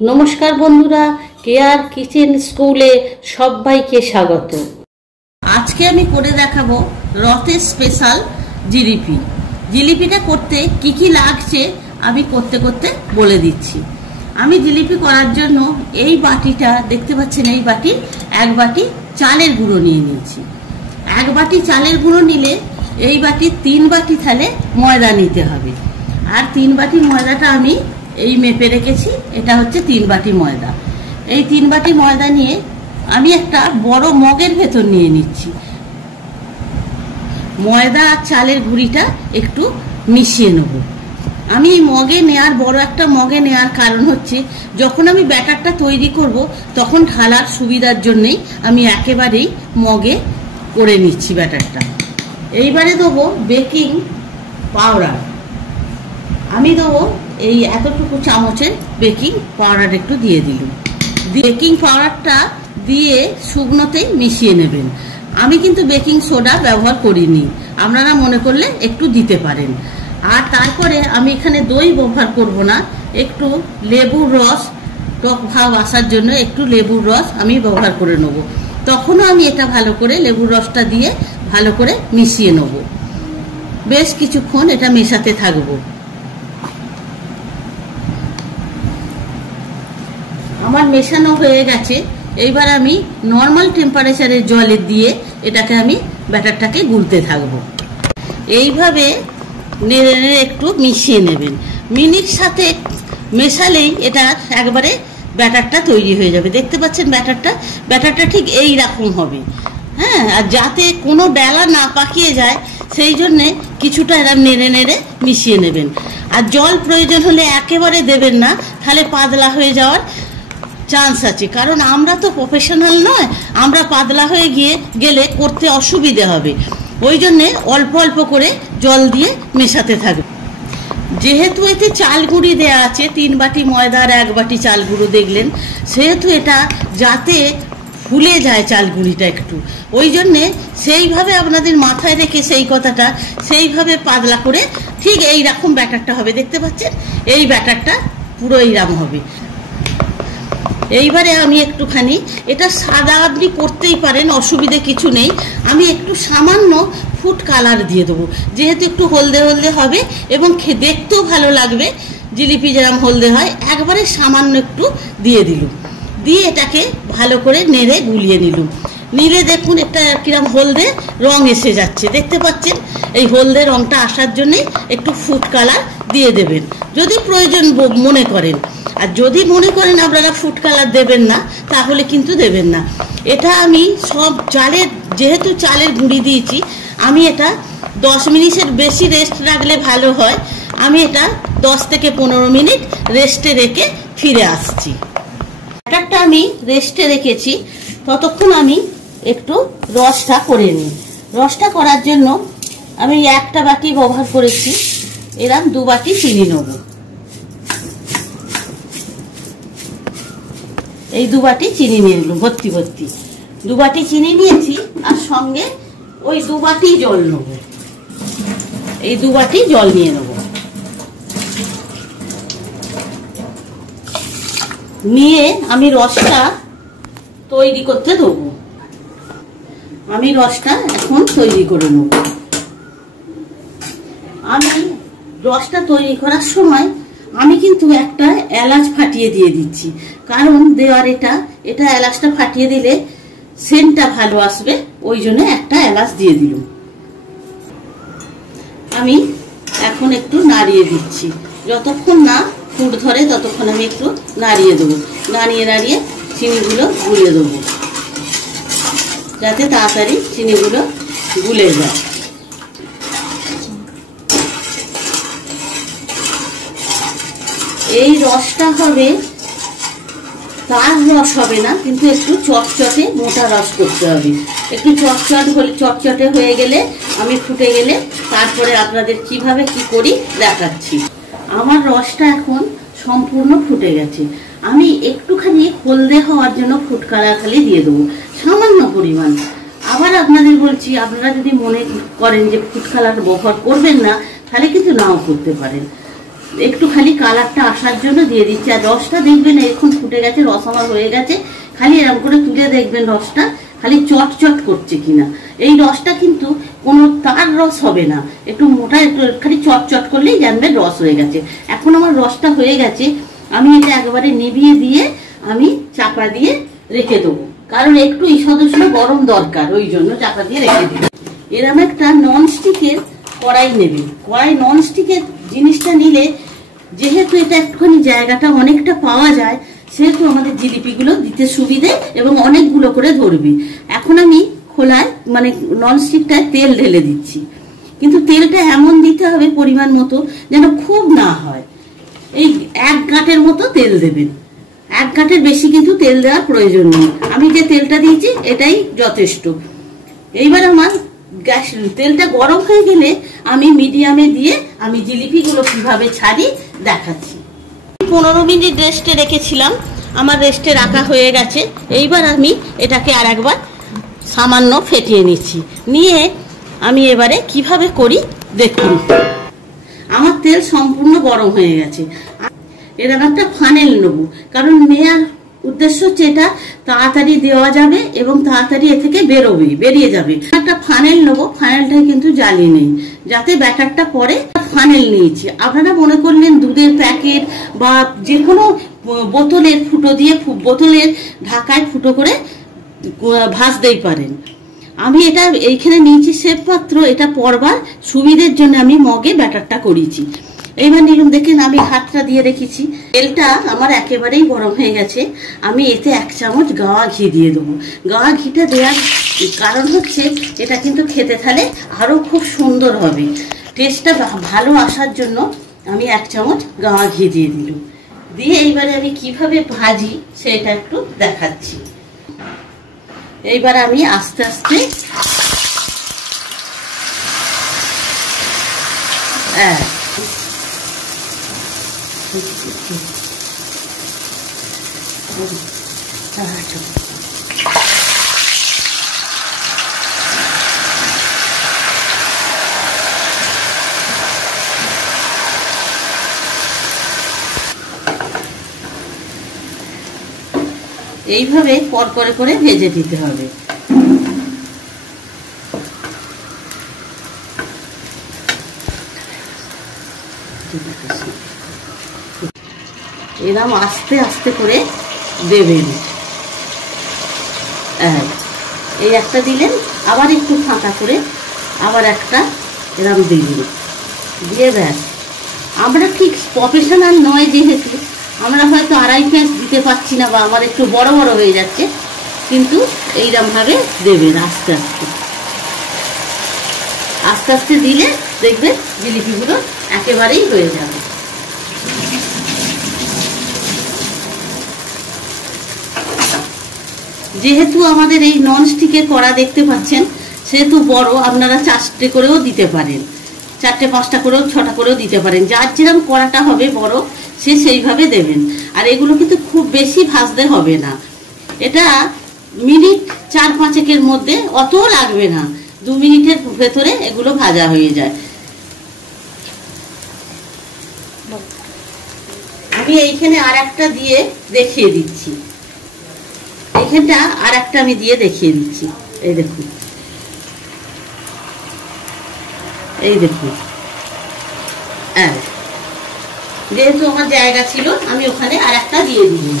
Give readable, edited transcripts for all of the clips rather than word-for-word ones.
নমস্কার বন্ধুরা, care kitchen স্কুলে সবাইকে স্বাগত। আজকে আমি করে দেখাবো রথের স্পেশাল জিলিপি। জিলিপিটা করতে কি কি লাগছে আমি করতে করতে বলে দিচ্ছি। আমি জিলিপি করার জন্য এই বাটিটা দেখতে পাচ্ছেন, এই বাটি এক বাটি চালের গুঁড়ো নিয়ে নিয়েছি। এক বাটি চালের গুঁড়ো নিলে এই বাটি 3 বাটি তাহলে ময়দা নিতে হবে। আর 3 বাটি ময়দাটা আমি এই মেপে রেখেছি, এটা হচ্ছে 3 বাটি ময়দা। এই 3 বাটি ময়দা নিয়ে আমি একটা বড় মগের ভেতর নিয়ে নিচ্ছি। ময়দা আর চালের গুঁড়িটা একটু মিশিয়ে নেব। আমি মগে নেয়ার বড় একটা মগে নেয়ার কারণ হচ্ছে, যখন আমি ব্যাটারটা তৈরি করব তখন ঢালার সুবিধার জন্যই আমি একেবারেই মগে করে নিচ্ছি ব্যাটারটা। এইবারে দেবো বেকিং পাউডার। আমি দেবো এই এতটুকু চামচের বেকিং পাউডার একটু দিয়ে দিলাম। বেকিং পাউডারটা দিয়ে শুকনোতেই মিশিয়ে নেবেন। আমি কিন্তু বেকিং সোডা ব্যবহার করিনি, আপনারা মনে করলে একটু দিতে পারেন। আর তারপরে আমি এখানে দই ব্যবহার করব না, একটু লেবুর রস, টক ভাব আসার জন্য একটু লেবুর রস আমি ব্যবহার করে নেব। তখনও আমি এটা ভালো করে লেবুর রসটা দিয়ে ভালো করে মিশিয়ে নেব। বেশ কিছুক্ষণ এটা মেশাতে থাকবো। আমার মেশানো হয়ে গেছে। এইবার আমি নর্মাল টেম্পারেচারের জলে দিয়ে এটাকে আমি ব্যাটারটাকে গুলতে থাকবো। এইভাবে নেড়ে নেড়ে একটু মিশিয়ে নেবেন। মিনিট সাথে মেশালেই এটা একবারে ব্যাটারটা তৈরি হয়ে যাবে। দেখতে পাচ্ছেন ব্যাটারটা ঠিক এই রকম হবে। হ্যাঁ, আর যাতে কোনো ডালা না পাকিয়ে যায় সেই জন্যে কিছুটা এরকম নেড়ে নেড়ে মিশিয়ে নেবেন। আর জল প্রয়োজন হলে একেবারে দেবেন না, তাহলে পাতলা হয়ে যাওয়ার চান্স আছে। কারণ আমরা তো প্রফেশনাল নয়, আমরা পাতলা হয়ে গেলে করতে অসুবিধে হবে। ওই জন্যে অল্প অল্প করে জল দিয়ে মেশাতে থাকবে। যেহেতু এতে চাল গুঁড়ি দেওয়া আছে, 3 বাটি ময়দা আর 1 বাটি চাল গুঁড়ো দেখলেন, সেহেতু এটা যাতে ফুলে যায় চাল গুঁড়িটা একটু, ওই জন্যে সেইভাবে আপনাদের মাথায় রেখে সেই কথাটা সেইভাবে পাতলা করে ঠিক এই রকম ব্যাটারটা হবে। দেখতে পাচ্ছেন এই ব্যাটারটা পুরো এইরকম হবে। এইবারে আমি একটুখানি, এটা সাদা আপনি করতেই পারেন, অসুবিধে কিছু নেই। আমি একটু সামান্য ফুড কালার দিয়ে দেবো, যেহেতু একটু হলদে হলদে হবে এবং দেখতেও ভালো লাগবে। জিলিপি যেরকম হলদে হয়, একবারে সামান্য একটু দিয়ে দিলুম। দিয়ে এটাকে ভালো করে নেড়ে গুলিয়ে নিলুম। নিলে দেখুন একটা কিরম হলদে রং এসে যাচ্ছে। দেখতে পাচ্ছেন এই হলদে রংটা আসার জন্যে একটু ফুড কালার দিয়ে দেবেন যদি প্রয়োজন মনে করেন। আর যদি মনে করেন আপনারা ফুড কালার দেবেন না, তাহলে কিন্তু দেবেন না। এটা আমি সব যেহেতু চালের গুঁড়ি দিয়েছি, আমি এটা 10 মিনিটের বেশি রেস্ট রাখলে ভালো হয়। আমি এটা 10 থেকে 15 মিনিট রেস্টে রেখে ফিরে আসছি। ব্যাটারটা আমি রেস্টে রেখেছি, ততক্ষণ আমি একটু রসটা করে নিই। রসটা করার জন্য আমি একটা বাটি ব্যবহার করেছি, এরকম 2 বাটি চিনি নেব। এই 2 বাটি চিনি নিয়ে নিলাম, ভর্তি 2 বাটি চিনি নিয়েছি। আর সঙ্গে ওই 2 বাটি জল নেব। এই 2 বাটি জল নিয়ে নেব। নিয়ে আমি রসটা তৈরি করতে দেবো। আমি রসটা এখন তৈরি করে নেব। আমি রসটা তৈরি করার সময় আমি কিন্তু একটা এলাচ ফাটিয়ে দিয়ে দিচ্ছি, কারণ দেওয়ার এটা এলাচটা ফাটিয়ে দিলে সেন্টটা ভালো আসবে, ওই জন্য একটা এলাচ দিয়ে দিলাম। আমি এখন একটু নাড়িয়ে দিচ্ছি। যতক্ষণ না ফুট ধরে ততক্ষণ আমি একটু নাড়িয়ে দেবো। নাড়িয়ে চিনিগুলো গুলে দেবো, যাতে তাড়াতাড়ি চিনিগুলো গুলে যায়। এই রসটা হবে, তার রস হবে না, কিন্তু একটু চটচটে মোটা রস করতে হবে। একটু চটচটে হয়ে গেলে, আমি ফুটে গেলে তারপরে আপনাদের কিভাবে কি করি দেখাচ্ছি। আমার রসটা এখন সম্পূর্ণ ফুটে গেছে। আমি একটুখানি হলদে হওয়ার জন্য ফুড কালার খালি দিয়ে দেবো, সামান্য পরিমাণ। আবার আপনাদের বলছি, আপনারা যদি মনে করেন যে ফুড কালার ব্যবহার করবেন না, তাহলে কিন্তু নাও করতে পারেন। একটু খালি কালারটা আসার জন্য দিয়ে দিচ্ছি। আর রসটা দেখবেন এখন ফুটে গেছে, রস আমার হয়ে গেছে। খালি এরকম করে তুলে দেখবেন রসটা খালি চটচট করছে কিনা। এই রসটা কিন্তু কোনো তার রস হবে না, একটু মোটা, একটু খালি চটচট করলেই জানবেন রস হয়ে গেছে। এখন আমার রসটা হয়ে গেছে, আমি এটা একেবারে নিভিয়ে দিয়ে আমি চাপা দিয়ে রেখে দেবো, কারণ একটু ঈষদুষ্ণ গরম দরকার, ওই জন্য চাপা দিয়ে রেখে দিই। এরকম একটা ননস্টিকের কড়াই নেবেন। কড়াই ননস্টিকের জিনিসটা নিলে যেহেতু এটা একটুখানি জায়গাটা অনেকটা পাওয়া যায়, সেহেতু আমাদের জিলিপিগুলো দিতে সুবিধে এবং অনেকগুলো করে ধরবে। এখন আমি খোলায় মানে ননস্টিকটায় তেল ঢেলে দিচ্ছি, কিন্তু তেলটা এমন দিতে হবে পরিমাণ মতো যেন খুব না হয়। এই 1 গাঁটের মতো তেল দেবেন, 1 গাঁটের বেশি কিন্তু তেল দেওয়ার প্রয়োজন নেই। আমি যে তেলটা দিয়েছি এটাই যথেষ্ট। এইবার আমার গ্যাস তেলটা গরম হয়ে গেলে আমি মিডিয়ামে দিয়ে আমি জিলিপিগুলো কিভাবে ছাড়ি দেখাচ্ছি। 15 মিনিট রেস্টে রেখেছিলাম, আমার রেস্টে রাখা হয়ে গেছে। এইবার আমি এটাকে আর একবার সামান্য ফেটিয়ে নিচ্ছি, নিয়ে আমি এবারে কিভাবে করি দেখুন। আমার তেল সম্পূর্ণ গরম হয়ে গেছে। এরকম একটা ফানেল নেব, কারণ নেয়ার উদ্দেশ্য হচ্ছে এটা তাড়াতাড়ি দেওয়া যাবে এবং তাড়াতাড়ি এ থেকে বেরিয়ে যাবে। একটা ফানেল নেবো, ফানেলটাই কিন্তু জালি নেই যাতে ব্যাটারটা পরে। ফানেল নিয়েছি, আপনারা মনে করলেন দুধের প্যাকেট বা যে কোনো বোতলের ফুটো দিয়ে বোতলের ঢাকায় ফুটো করে ভাজতেই পারেন। আমি এটা এইখানে নিয়েছি শেপ পাত্র, এটা পরবার সুবিধের জন্য আমি মগে ব্যাটারটা করেছি। এইবার নিলাম, দেখেন আমি হাতটা দিয়ে রেখেছি। তেলটা আমার একেবারেই গরম হয়ে গেছে। আমি এতে 1 চামচ গাওয়া ঘি দিয়ে দেবো। গাওয়া ঘিটা দেওয়ার কারণ হচ্ছে এটা কিন্তু খেতে থালে আরও খুব সুন্দর হবে, টেস্টটা ভালো আসার জন্য আমি 1 চামচ গাওয়া ঘি দিয়ে দিলাম। দিয়ে এইবারে আমি কিভাবে ভাজি সেটা একটু দেখাচ্ছি। এইবার আমি আস্তে আস্তে এইভাবে পর করে ভেজে দিতে হবে। এরকম আস্তে আস্তে করে দেবেন। এই একটা দিলেন, আবার একটু ফাঁকা করে আবার একটা এরকম দিলেন, দিয়ে ব্যাস। আমরা ঠিক প্রফেশনাল নয় যেহেতু, আমরা হয়তো 2.5 পিস দিতে পারছি না বা আমার একটু বড় বড় হয়ে যাচ্ছে, কিন্তু এইরকমভাবে দেবেন আস্তে আস্তে আস্তে আস্তে দিলে দেখবেন জিলিপিগুলো একেবারেই হয়ে যাবে। যেহেতু আমাদের এই ননস্টিকের কড়া দেখতে পাচ্ছেন, সেহেতু বড়, আপনারা 4টে করেও দিতে পারেন, 4টে 5টা করেও 6টা করেও দিতে পারেন। যার যেরকম কড়াটা হবে বড় সে সেইভাবে দেবেন। আর এগুলো কিন্তু খুব বেশি ভাজতে হবে না, এটা মিনিট 4-5 মধ্যে, অত লাগবে না, 2 মিনিটের ভেতরে এগুলো ভাজা হয়ে যায়। আমি এইখানে আর একটা দিয়ে দেখিয়ে দিচ্ছি, এইখানটা আর একটা আমি দিয়ে দেখিয়ে দিচ্ছি। এই দেখুন, এই দেখুন, যেহেতু আমার জায়গা ছিল আমি ওখানে আর একটা দিয়ে দিই।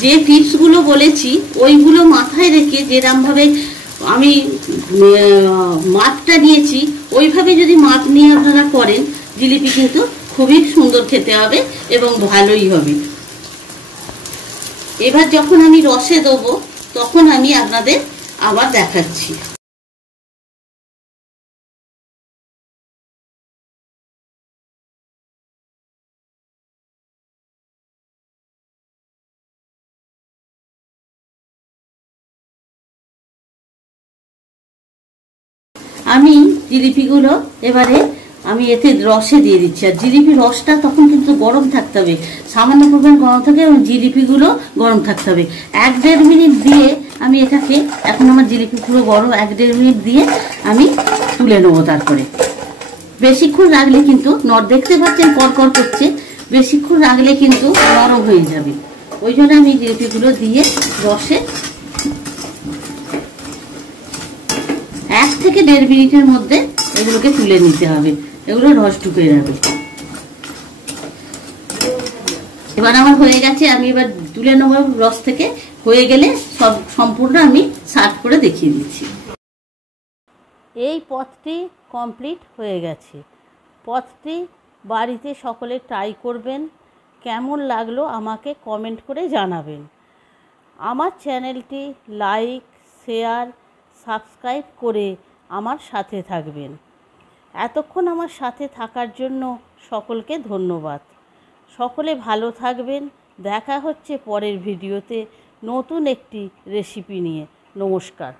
যে টিপসগুলো বলেছি ওইগুলো মাথায় রেখে যেরকমভাবে আমি মাপটা নিয়েছি ওইভাবে যদি মাপ নিয়ে আপনারা করেন, জিলিপি কিন্তু খুবই সুন্দর খেতে হবে এবং ভালোই হবে। এবার যখন আমি রসে দেবো তখন আমি আপনাদের আবার দেখাচ্ছি। আমি জিলিপিগুলো এবারে আমি এতে রসে দিয়ে দিচ্ছি। আর জিলিপি রসটা তখন কিন্তু গরম থাকতে হবে, সামান্য পরিমাণ গরম থাকে এবং জিলিপিগুলো গরম থাকতে হবে। 1-1.5 মিনিট দিয়ে আমি এটাকে এখন আমার জিলিপি পুরো গরম 1-1.5 মিনিট দিয়ে আমি তুলে নেবো। তারপরে বেশিক্ষণ রাখলে কিন্তু দেখতে পাচ্ছেন কড়কড় করছে, বেশিক্ষণ রাখলে কিন্তু নরম হয়ে যাবে। ওই জন্য আমি জিলিপিগুলো দিয়ে রসে 1 থেকে 1.5 মিনিটের মধ্যে এগুলোকে তুলে নিতে হবে, এগুলো রস ঢুকে যাবে। এবার আমার হয়ে গেছে, আমি এবার তুলে নেবো রস থেকে। হয়ে গেলে সব সম্পূর্ণ আমি সার্ভ করে দেখিয়ে দিচ্ছি। এই পদটি কমপ্লিট হয়ে গেছে। পদটি বাড়িতে সকলে ট্রাই করবেন, কেমন লাগলো আমাকে কমেন্ট করে জানাবেন। আমার চ্যানেলটি লাইক, শেয়ার, সাবস্ক্রাইব করে আমার সাথে থাকবেন। এতক্ষণ আমার সাথে থাকার জন্য সকলকে ধন্যবাদ। সকলে ভালো থাকবেন। দেখা হচ্ছে পরের ভিডিওতে নতুন একটি রেসিপি নিয়ে। নমস্কার।